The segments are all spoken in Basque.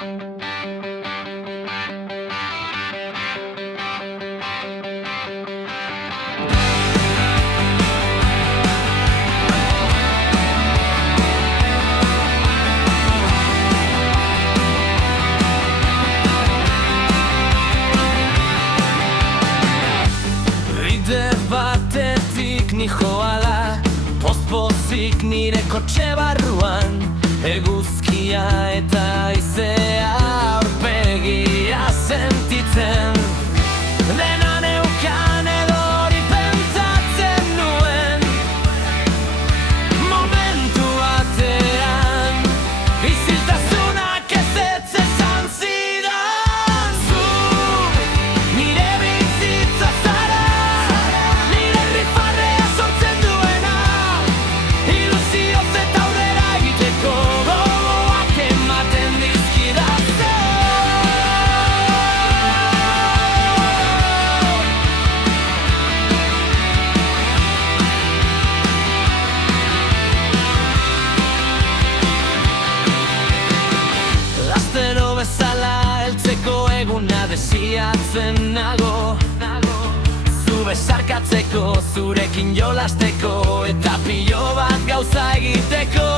Bide batetik nijoala, poz-pozik nire kotxe barruan, eguzkia eta haizea aurpegia sentitzen. Dena neukan edo hori pentsatzen nuen, momentu batean isiltasunak ezetz esan zidan. Zu nire bizitza zara, nire rifarrea sortzen duena, ilusioz eta aurrera egiteko gogoak ematen dizkidazu. Astero bezala heltzeko eguna desiatzen nago, zu besarkatzeko, zurekin jolasteko eta pilo bat gauza egiteko.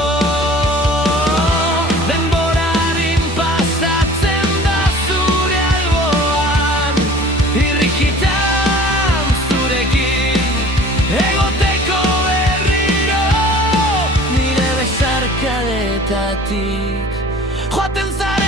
Denborarin pasatzen da zure alboan, irrikitan zurekin egoteko berriro, nire besarkadetatik joaten zara.